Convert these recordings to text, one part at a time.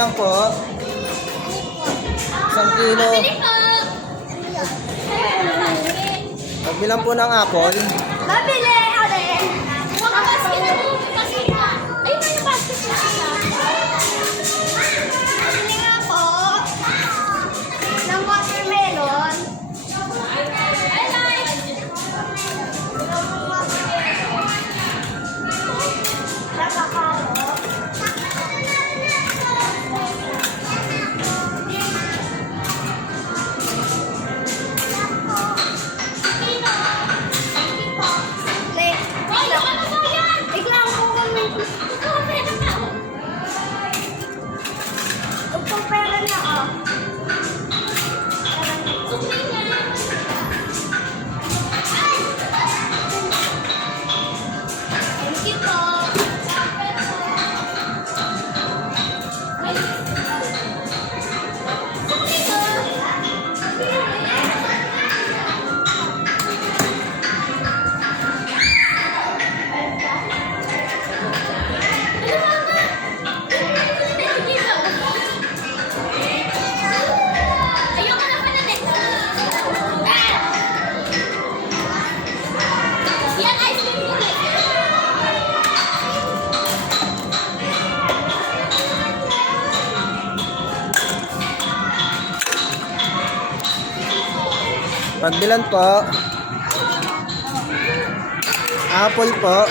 lang po. 1 kilo. Pagbilang po ng apple. Mabili! Alin? Mga basket na po. Basket na. Ayun na yung basket na. Mabili nga po. Ng watermelon. Napakalo. Pagbilan po. Apple po.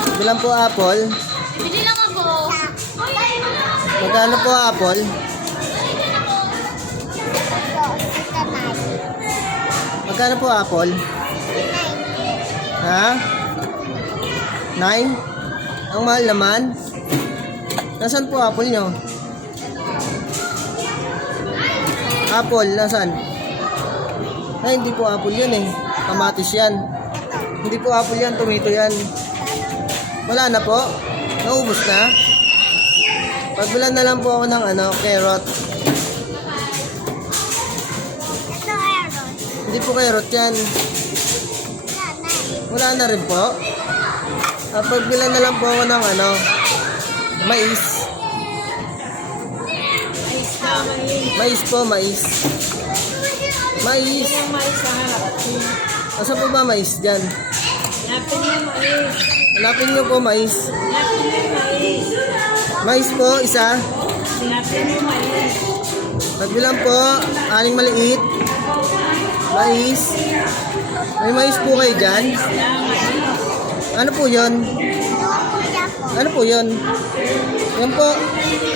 Pagbilan po apple. Bili lang ako. Magkano po apple? Magkano po apple? Ha? 9? Ang mahal naman. Nasaan po apple nyo? Apple, nasaan? Ay, hindi po apple yan eh. Kamatis yan. Hindi po apple yan, tomato yan. Wala na po? Naubos na? Pagbilan na lang po ako ng carrot. Hindi po carrot yan. Wala na rin po. Pagbilan na lang po ako ng mais. Mais po, mais. Mais. Asa po ba mais dyan? Hanapin nyo po mais. Mais po, isa. Pagbilang po, 6 maliit. Mais. May mais po kayo dyan? Ano po yun? Ano po yun? Yan po.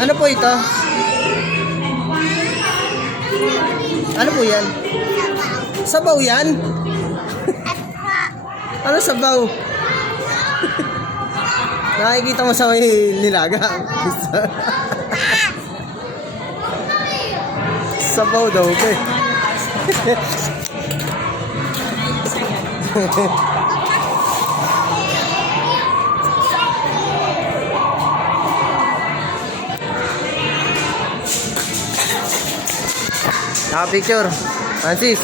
Ano po ito? Ano po yan? Sabaw yan? Ano sabaw? Nakikita mo sa may nilaga. Sabaw daw ba eh. Picture. Francis.